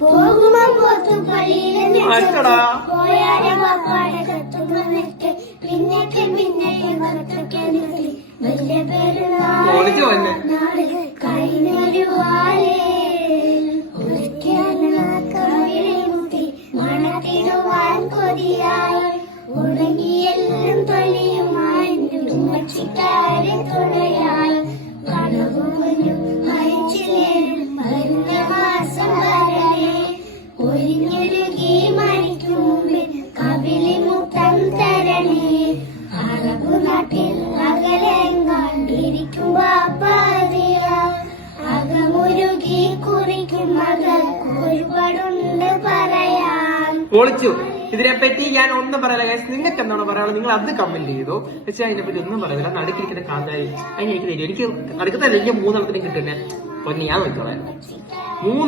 പോകുമ്പോ പോത്തു പള്ളിയിൽ പോയാലും പപ്പാടെ കത്തുന്നിട്ട് പിന്നേക്ക് പിന്നേക്ക് വലിയ പെരുന്നാള് കഴിഞ്ഞൊരു കവിളിമുത്തി മണത്തിടുവാൻ കൊതിയായി ഉടങ്ങിയെല്ലാം തൊലിയുമായി ഉമ്മച്ചിക്കാരെ തുണയായി കടവുമഞ്ഞു മരിച്ചില്ലേലും വരുന്ന മാസം വരെ ഒരിഞ്ഞൊരുകി മണിക്ക് മുമ്പിൽ കവിളി മുത്തം തരണേ അറബു നാട്ടിൽ അകലെങ്കാണ്ടിരിക്കും ബാപ്പാതിയ അകമുരുകി കുറിക്കും മകൾ ഒരുപാടുണ്ട് പറയാൻ. പൊളിച്ചു. ഇതിനെപ്പറ്റി ഞാൻ ഒന്നും പറയില്ല ഗൈസ്. നിങ്ങൾക്ക് എന്താണോ പറയാനുള്ളത് നിങ്ങൾ അത് കമന്റ് ചെയ്തോ. പക്ഷെ അതിനെപ്പറ്റി ഒന്നും പറയില്ല. നടുക്കിരിക്കുന്ന കാന്താരി അതിന് എനിക്ക് തരും. എനിക്ക് നടുക്കത്തല്ല, എനിക്ക് 3 കിട്ടുന്നെ. പൊന്നെ ഞാൻ നോക്കിക്കോളാം. 3